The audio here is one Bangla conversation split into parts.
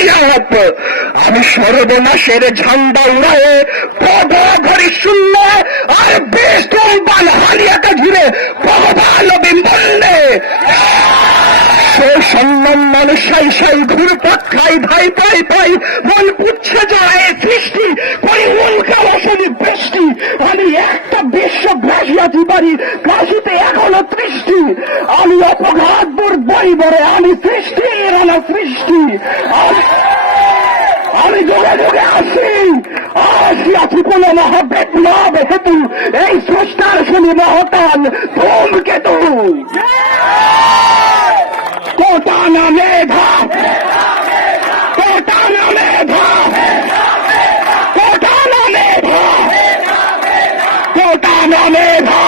ইনকিলাব। আমি সর্বনাশের ঝান্ডা উড়ায়ে পদঘড়ি শূন্য আর বেষ্টন হালিয়াকে ঘিরে ভগবান বিম্বলে সন্ন্যম মানুষ সাই সাই ঘুরপাক খাই ভাই পাই পাই মন পুচ্ছে যায় সৃষ্টি করি উল্কা বসনি বৃষ্টি। আমি একটা বিশ্ব ভাসিয়াছি পারি কাশিতে এখনো তৃষ্টি। আমি অপঘাত বই বরে আমি সৃষ্টির আনা সৃষ্টি। আমি যুগে যুগে আসিয়াছি কোন মহাবিপ্লব হেতু এই স্রষ্টার শুনি মহতান ধূমকেতু। কোটা না মেধা, কোটা না মেধা, কোটা না মেধা, কোটা না মেধা,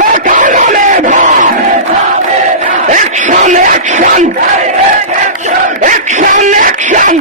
কোটা না মেধা। Action action action action